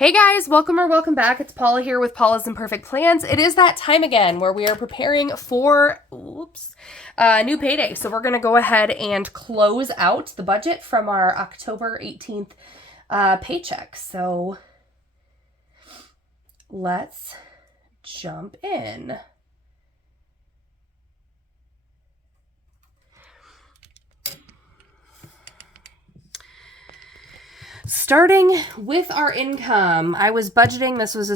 Hey guys, welcome back. It's Paula here with Paula's Imperfect Plans. It is that time again where we are preparing for, new payday. So we're going to go ahead and close out the budget from our October 18th paycheck. So let's jump in. Starting with our income, I was budgeting. This was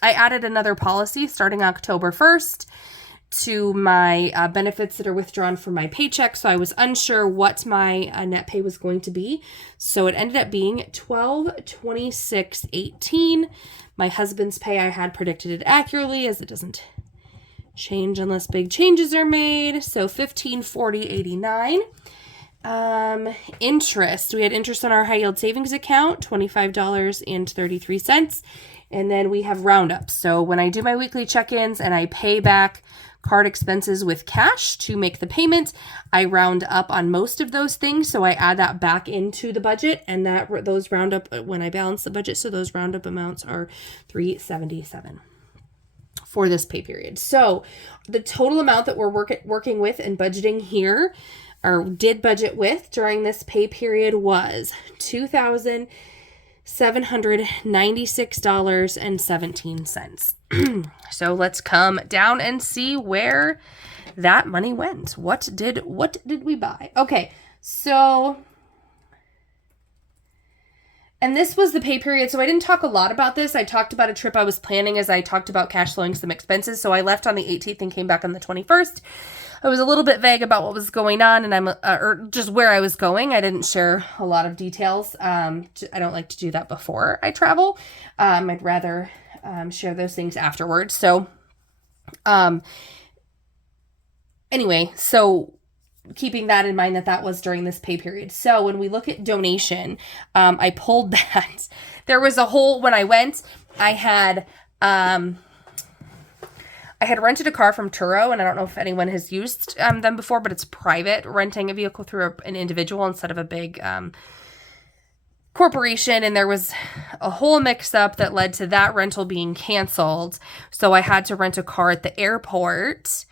I added another policy starting October 1st to my benefits that are withdrawn from my paycheck. So I was unsure what my net pay was going to be. So it ended up being $1226.18. My husband's pay, I had predicted it accurately as it doesn't change unless big changes are made. So $1540.89. Interest. We had interest on our high yield savings account, $25.33. And then we have roundups. So when I do my weekly check-ins and I pay back card expenses with cash to make the payment, I round up on most of those things. So I add that back into the budget, and those round up when I balance the budget. So those roundup amounts are $377 for this pay period. So the total amount that we're working with and budgeting here, or did budget with during this pay period, was $2,796.17. So let's come down and see where that money went. What did we buy? Okay, so, and this was the pay period. So I didn't talk a lot about this. I talked about a trip I was planning as I talked about cash flowing some expenses. So I left on the 18th and came back on the 21st. I was a little bit vague about what was going on, and or just where I was going. I didn't share a lot of details. I don't like to do that before I travel. I'd rather share those things afterwards. So, anyway, so keeping that in mind that was during this pay period. So when we look at donation, I pulled that. There was a whole, when I went, I had rented a car from Turo, and I don't know if anyone has used them before, but it's private, renting a vehicle through an individual instead of a big corporation, and there was a whole mix-up that led to that rental being canceled, so I had to rent a car at the airport.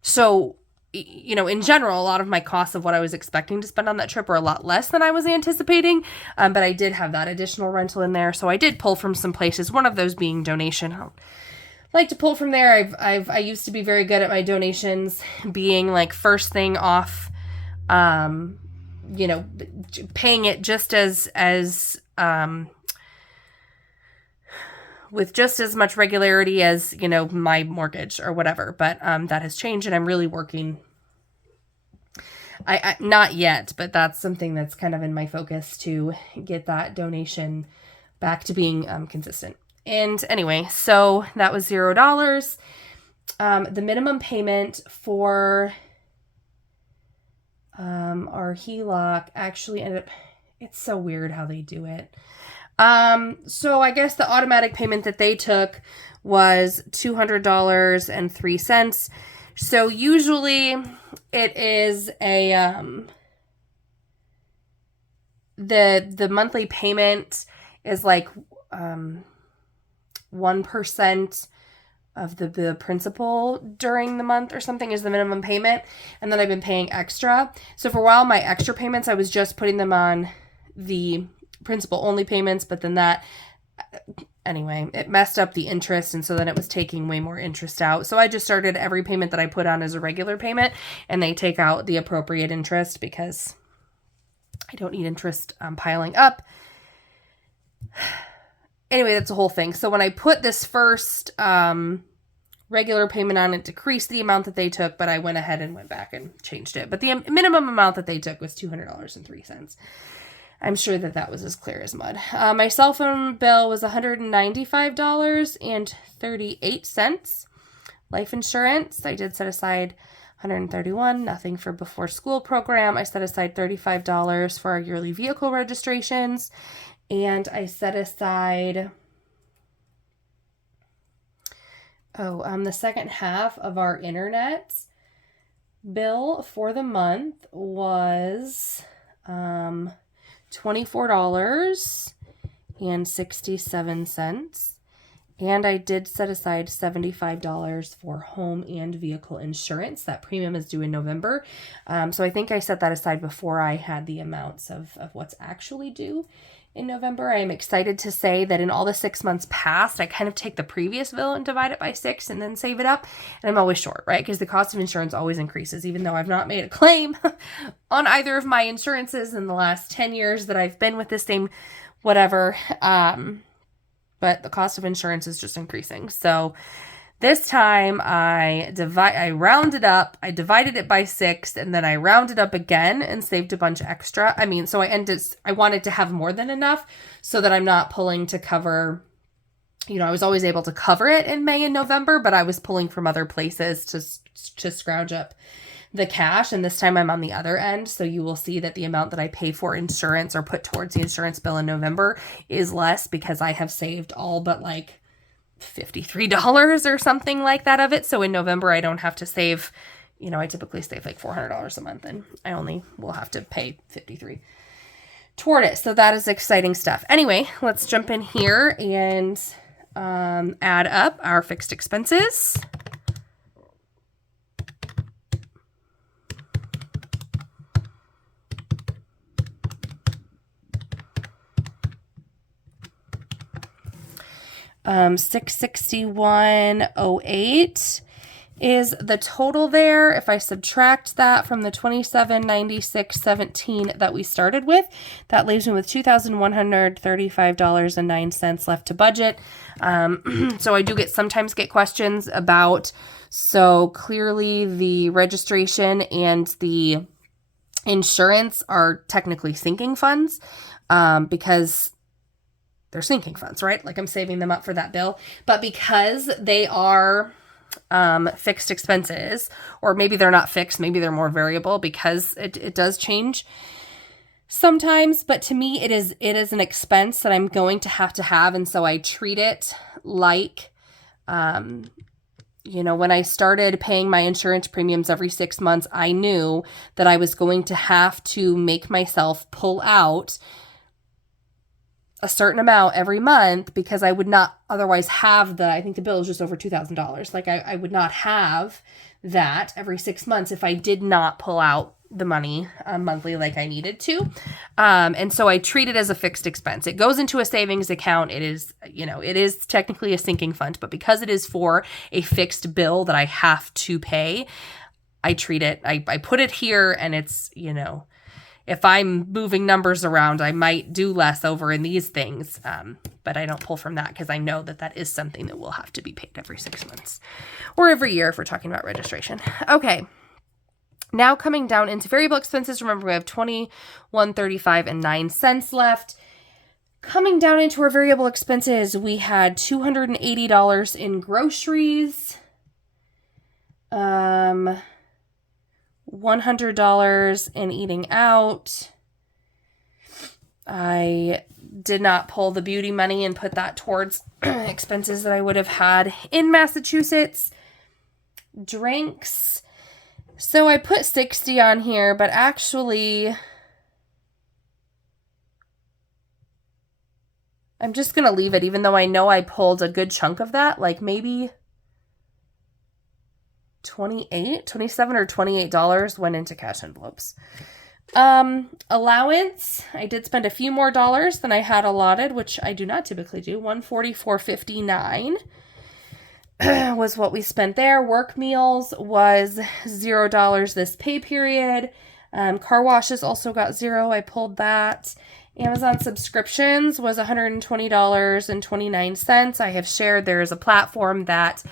So, you know, in general, a lot of my costs of what I was expecting to spend on that trip were a lot less than I was anticipating, but I did have that additional rental in there, so I did pull from some places, one of those being donation. I like to pull from there. I used to be very good at my donations being like first thing off, paying it just as with just as much regularity as, my mortgage or whatever. But that has changed, and I'm really working. I not yet, but that's something that's kind of in my focus to get that donation back to being consistent. And anyway, so that was $0. The minimum payment for our HELOC actually ended up, it's so weird how they do it. So I guess the automatic payment that they took was $200.03. So usually it is the monthly payment is like 1% of the principal during the month or something is the minimum payment. And then I've been paying extra. So for a while, my extra payments, I was just putting them on the principal only payments, but then anyway, it messed up the interest, and so then it was taking way more interest out. So I just started every payment that I put on as a regular payment, and they take out the appropriate interest because I don't need interest piling up. Anyway, that's the whole thing. So when I put this first regular payment on, it decreased the amount that they took, but I went ahead and went back and changed it. But the minimum amount that they took was $200.03. I'm sure that was as clear as mud. My cell phone bill was $195.38. Life insurance, I did set aside $131, nothing for before school program. I set aside $35 for our yearly vehicle registrations. And I set aside, the second half of our internet bill for the month was $24.67. And I did set aside $75 for home and vehicle insurance. That premium is due in November. So I think I set that aside before I had the amounts of what's actually due in November. I am excited to say that in all the 6 months past, I kind of take the previous bill and divide it by 6 and then save it up. And I'm always short, right? Because the cost of insurance always increases, even though I've not made a claim on either of my insurances in the last 10 years that I've been with the same whatever. But the cost of insurance is just increasing. So this time I rounded up, I divided it by 6, and then I rounded up again and saved a bunch extra. So I wanted to have more than enough so that I'm not pulling to cover, I was always able to cover it in May and November, but I was pulling from other places to scrounge up the cash. And this time I'm on the other end. So you will see that the amount that I pay for insurance or put towards the insurance bill in November is less because I have saved all but like $53 or something like that of it. So in November, I don't have to save, I typically save like $400 a month, and I only will have to pay $53 toward it. So that is exciting stuff. Anyway, let's jump in here and add up our fixed expenses. $661.08 is the total there. If I subtract that from the $2796.17 that we started with, that leaves me with $2,135.09 left to budget. So I do sometimes get questions about, so clearly the registration and the insurance are technically sinking funds, because they're sinking funds, right? Like I'm saving them up for that bill. But because they are fixed expenses, or maybe they're not fixed, maybe they're more variable, because it does change sometimes. But to me, it is an expense that I'm going to have. And so I treat it like, when I started paying my insurance premiums every 6 months, I knew that I was going to have to make myself pull out a certain amount every month, because I would not otherwise have I think the bill is just over $2,000. Like I would not have that every 6 months if I did not pull out the money monthly like I needed to. And so I treat it as a fixed expense. It goes into a savings account. It is, it is technically a sinking fund, but because it is for a fixed bill that I have to pay, I treat it, I put it here, and it's, if I'm moving numbers around, I might do less over in these things, but I don't pull from that because I know that is something that will have to be paid every 6 months or every year if we're talking about registration. Okay, now coming down into variable expenses. Remember, we have $21.35.09 left. Coming down into our variable expenses, we had $280 in groceries, $100 in eating out. I did not pull the beauty money and put that towards expenses that I would have had in Massachusetts. Drinks. So I put 60 on here, but actually I'm just going to leave it, even though I know I pulled a good chunk of that, like maybe $27 or $28 went into cash envelopes. Allowance, I did spend a few more dollars than I had allotted, which I do not typically do. $144.59 was what we spent there. Work meals was $0 this pay period. Car washes also got $0. I pulled that. Amazon subscriptions was $120.29. I have shared there is a platform that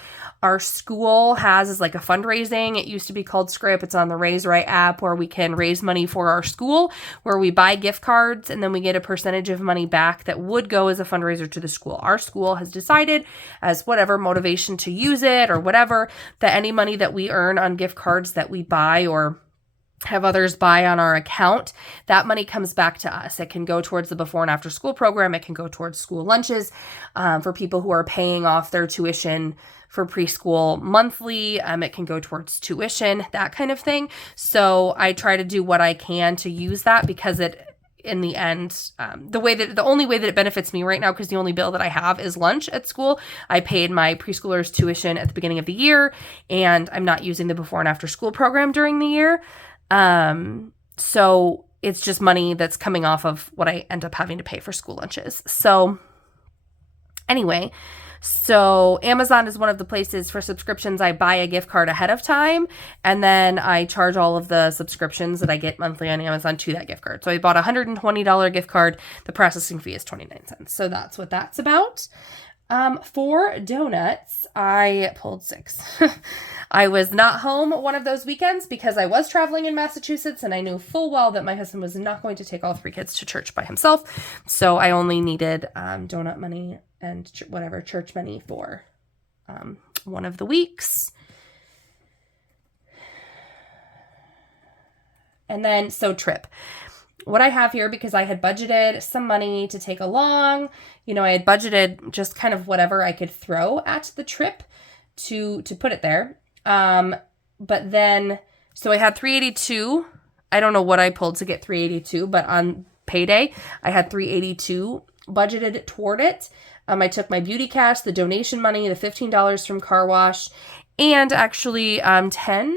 our school has as like a fundraising. It used to be called Script. It's on the Raise Right app, where we can raise money for our school, where we buy gift cards and then we get a percentage of money back that would go as a fundraiser to the school. Our school has decided, as whatever motivation to use it or whatever, that any money that we earn on gift cards that we buy or have others buy on our account, that money comes back to us. It can go towards the before and after school program. It can go towards school lunches for people who are paying off their tuition for preschool monthly. It can go towards tuition, that kind of thing. So I try to do what I can to use that, because it in the end, the only way that it benefits me right now, because the only bill that I have is lunch at school. I paid my preschoolers tuition at the beginning of the year, and I'm not using the before and after school program during the year. So it's just money that's coming off of what I end up having to pay for school lunches. So anyway, so Amazon is one of the places for subscriptions. I buy a gift card ahead of time, and then I charge all of the subscriptions that I get monthly on Amazon to that gift card. So I bought a $120 gift card. The processing fee is 29 cents. So that's what that's about. For donuts, I pulled 6. I was not home one of those weekends because I was traveling in Massachusetts, and I knew full well that my husband was not going to take all 3 kids to church by himself. So I only needed donut money and whatever church money for one of the weeks. And then, so trip. What I have here, because I had budgeted some money to take along, I had budgeted just kind of whatever I could throw at the trip to put it there. But then, so I had $382. I don't know what I pulled to get $382, but on payday, I had $382 budgeted toward it. I took my beauty cash, the donation money, the $15 from car wash, and actually $10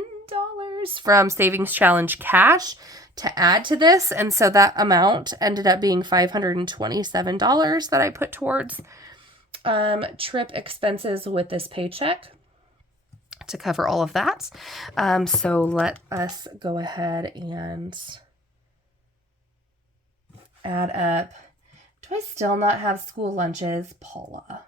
from Savings Challenge cash to add to this. And so that amount ended up being $527 that I put towards trip expenses with this paycheck to cover all of that. So let us go ahead and add up. Do I still not have school lunches, Paula?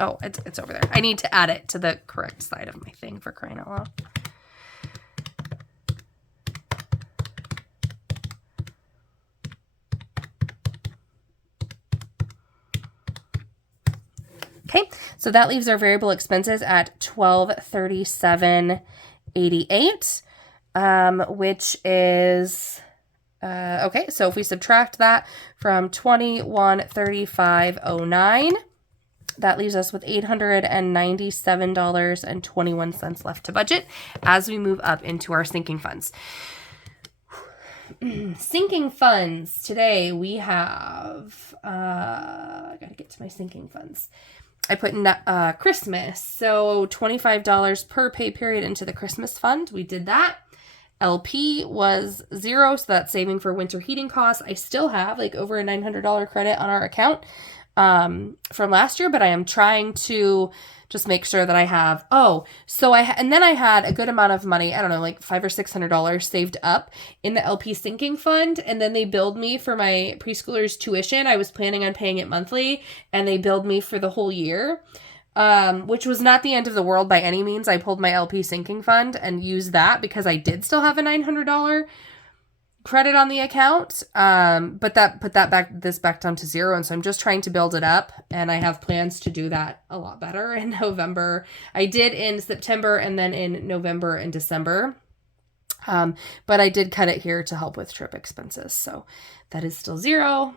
Oh, it's over there. I need to add it to the correct side of my thing, for crying out loud. Okay, so that leaves our variable expenses at $1,237.88, which is okay. So if we subtract that from $21,3509. That leaves us with $897.21 left to budget as we move up into our sinking funds. Sinking funds. Today we have, I gotta get to my sinking funds. I put in Christmas, so $25 per pay period into the Christmas fund. We did that. LP was 0, so that's saving for winter heating costs. I still have like over a $900 credit on our account from last year, but I am trying to just make sure that I have, and then I had a good amount of money, I don't know, like $500 or $600 saved up in the LP sinking fund. And then they billed me for my preschoolers tuition. I was planning on paying it monthly, and they billed me for the whole year, which was not the end of the world by any means. I pulled my LP sinking fund and used that because I did still have a $900 credit on the account, but that put this back down to 0, and so I'm just trying to build it up, and I have plans to do that a lot better in November. I did in September, and then in November and December, but I did cut it here to help with trip expenses, so that is still 0.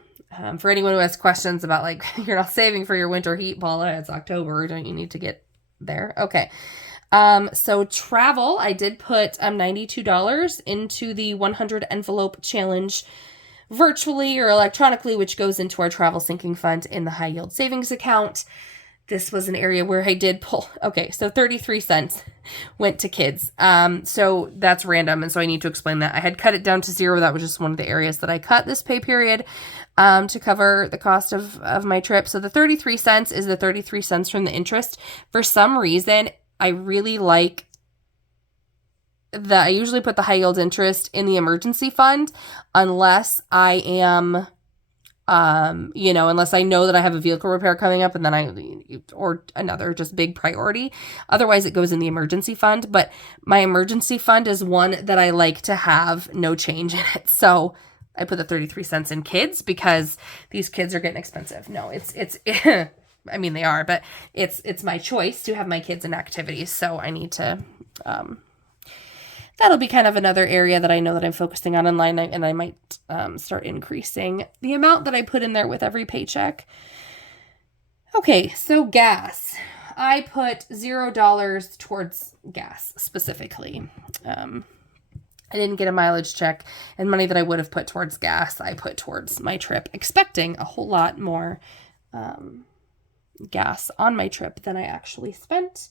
For anyone who has questions about, like, you're not saving for your winter heat, Paula, it's October, don't you need to get there? Okay. So travel, I did put $92 into the 100 envelope challenge virtually or electronically, which goes into our travel sinking fund in the high yield savings account. This was an area where I did pull, okay, so 33 cents went to kids. So that's random, and so I need to explain that. I had cut it down to 0. That was just one of the areas that I cut this pay period to cover the cost of my trip. So the 33 cents is the 33 cents from the interest. For some reason, I really like that. I usually put the high yield interest in the emergency fund unless I am, unless I know that I have a vehicle repair coming up and then or another just big priority. Otherwise it goes in the emergency fund, but my emergency fund is one that I like to have no change in it. So I put the 33 cents in kids because these kids are getting expensive. No, it's I mean, they are, but it's my choice to have my kids in activities. So I need to, that'll be kind of another area that I know that I'm focusing on online, and I might start increasing the amount that I put in there with every paycheck. Okay, so gas. I put $0 towards gas specifically. I didn't get a mileage check, and money that I would have put towards gas, I put towards my trip, expecting a whole lot more gas on my trip than I actually spent.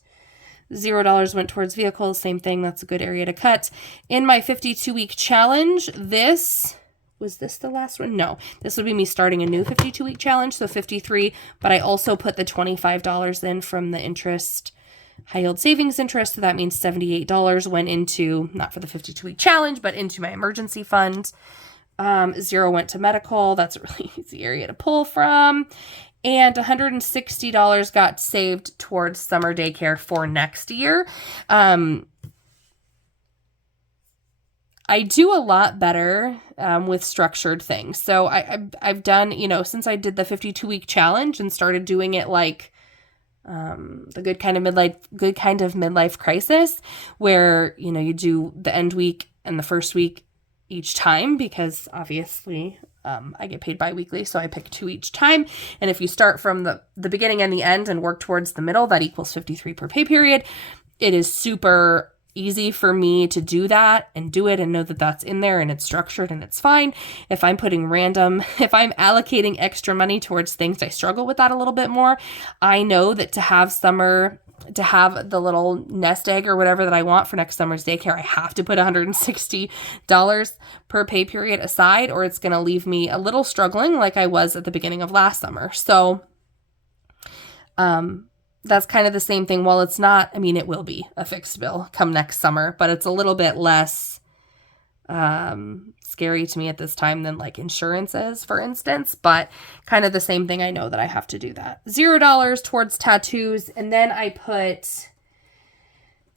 $0 went towards vehicles. Same thing. That's a good area to cut. In my 52-week challenge, was this the last one? No, this would be me starting a new 52-week challenge. So 53, but I also put the $25 in from the interest, high yield savings interest. So that means $78 went into, not for the 52-week challenge, but into my emergency fund. 0 went to medical. That's a really easy area to pull from. And $160 got saved towards summer daycare for next year. I do a lot better with structured things. So I've done, since I did the 52-week challenge and started doing it like the good kind of midlife crisis, where, you do the end week and the first week each time, because obviously I get paid bi-weekly, so I pick 2 each time. And if you start from the beginning and the end and work towards the middle, that equals 53 per pay period. It is super easy for me to do that and do it and know that that's in there and it's structured and it's fine. If I'm allocating extra money towards things, I struggle with that a little bit more. I know that to have the little nest egg or whatever that I want for next summer's daycare, I have to put $160 per pay period aside, or it's going to leave me a little struggling like I was at the beginning of last summer. So, that's kind of the same thing. While it's not, it will be a fixed bill come next summer, but it's a little bit less, scary to me at this time than like insurance is, for instance, but kind of the same thing. I know that I have to do that. $0 towards tattoos. And then I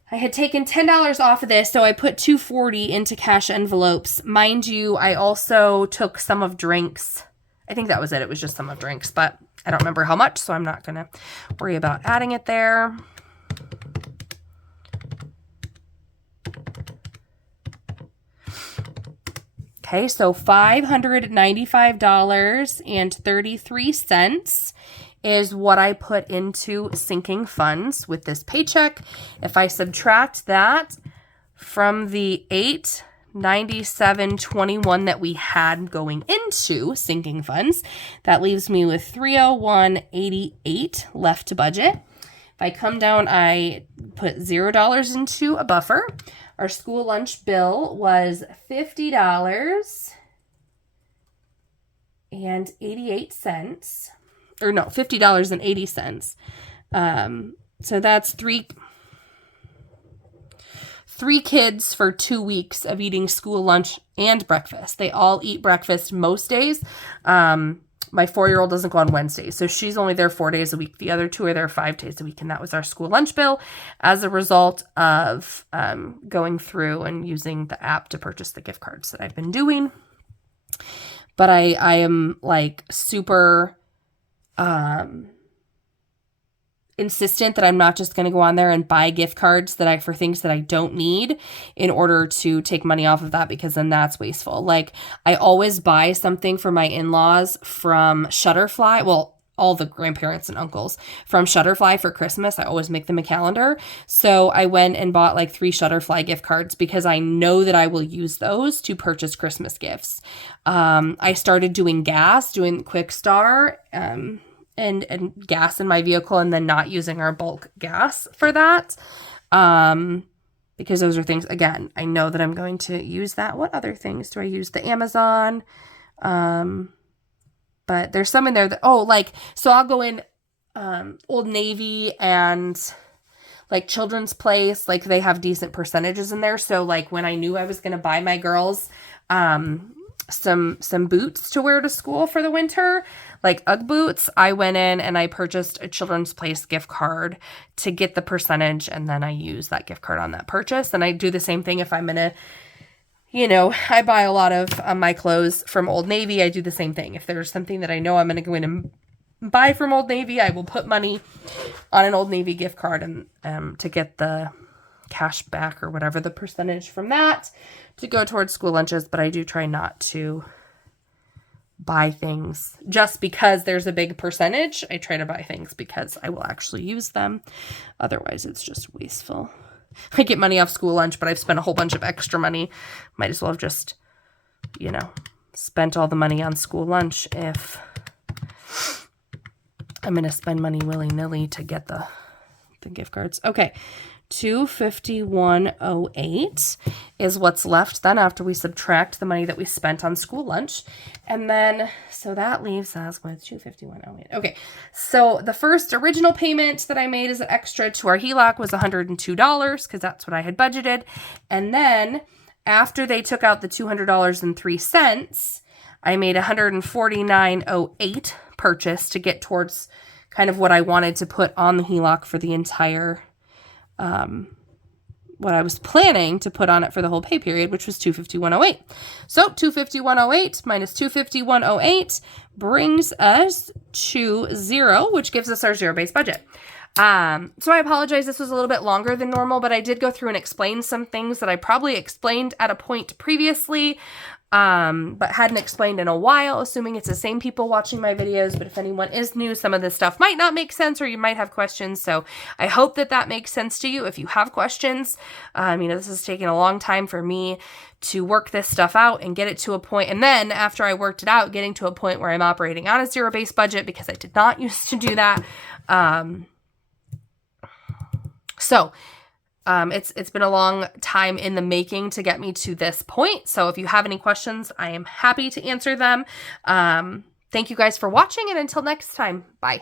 had taken $10 off of this, so I put $240 into cash envelopes. Mind you, I also took some of drinks. I think that was it. It was just some of drinks, but I don't remember how much, so I'm not going to worry about adding it there. Okay, so $595.33 is what I put into sinking funds with this paycheck. If I subtract that from the $897.21 that we had going into sinking funds, that leaves me with $301.88 left to budget. If I come down, I put $0 into a buffer. Our school lunch bill was $50.88. Or no, $50.80. So that's three kids for 2 weeks of eating school lunch and breakfast. They all eat breakfast most days. My 4-year-old doesn't go on Wednesdays, so she's only there 4 days a week. The other 2 are there 5 days a week, and that was our school lunch bill as a result of going through and using the app to purchase the gift cards that I've been doing. But I am like super insistent that I'm not just going to go on there and buy gift cards for things that I don't need in order to take money off of that, because then that's wasteful. Like, I always buy something for my in-laws from Shutterfly. Well, all the grandparents and uncles from Shutterfly for Christmas. I always make them a calendar. So I went and bought like 3 Shutterfly gift cards because I know that I will use those to purchase Christmas gifts. I started doing Quick Star, and gas in my vehicle, and then not using our bulk gas for that. Because those are things, again, I know that I'm going to use that. What other things do I use? The Amazon. But there's some in there that, so I'll go in, Old Navy and like Children's Place, like they have decent percentages in there. So like when I knew I was going to buy my girls, some boots to wear to school for the winter, like Ugg boots, I went in and I purchased a Children's Place gift card to get the percentage, and then I use that gift card on that purchase. And I do the same thing if I'm gonna, I buy a lot of my clothes from Old Navy. I do the same thing. If there's something that I know I'm gonna go in and buy from Old Navy, I will put money on an Old Navy gift card and to get the cash back or whatever the percentage from that to go towards school lunches. But I do try not to buy things just because there's a big percentage. I try to buy things because I will actually use them. Otherwise, it's just wasteful. I get money off school lunch, but I've spent a whole bunch of extra money. Might as well have just, you know, spent all the money on school lunch if I'm going to spend money willy-nilly to get the gift cards. Okay. $251.08 is what's left then after we subtract the money that we spent on school lunch. And then, so that leaves us with $251.08. Okay. So the first original payment that I made as an extra to our HELOC was $102 because that's what I had budgeted. And then after they took out the $200.03, I made $149.08 purchase to get towards kind of what I wanted to put on the HELOC for the entire what I was planning to put on it for the whole pay period, which was $251.08. So $251.08 minus $251.08 brings us to 0, which gives us our zero-based budget. So I apologize. This was a little bit longer than normal, but I did go through and explain some things that I probably explained at a point previously, but hadn't explained in a while, assuming it's the same people watching my videos. But if anyone is new, some of this stuff might not make sense or you might have questions. So I hope that that makes sense to you. If you have questions, this has taken a long time for me to work this stuff out and get it to a point. And then after I worked it out, getting to a point where I'm operating on a zero-based budget because I did not used to do that. It's been a long time in the making to get me to this point. So if you have any questions, I am happy to answer them. Thank you guys for watching, and until next time, bye.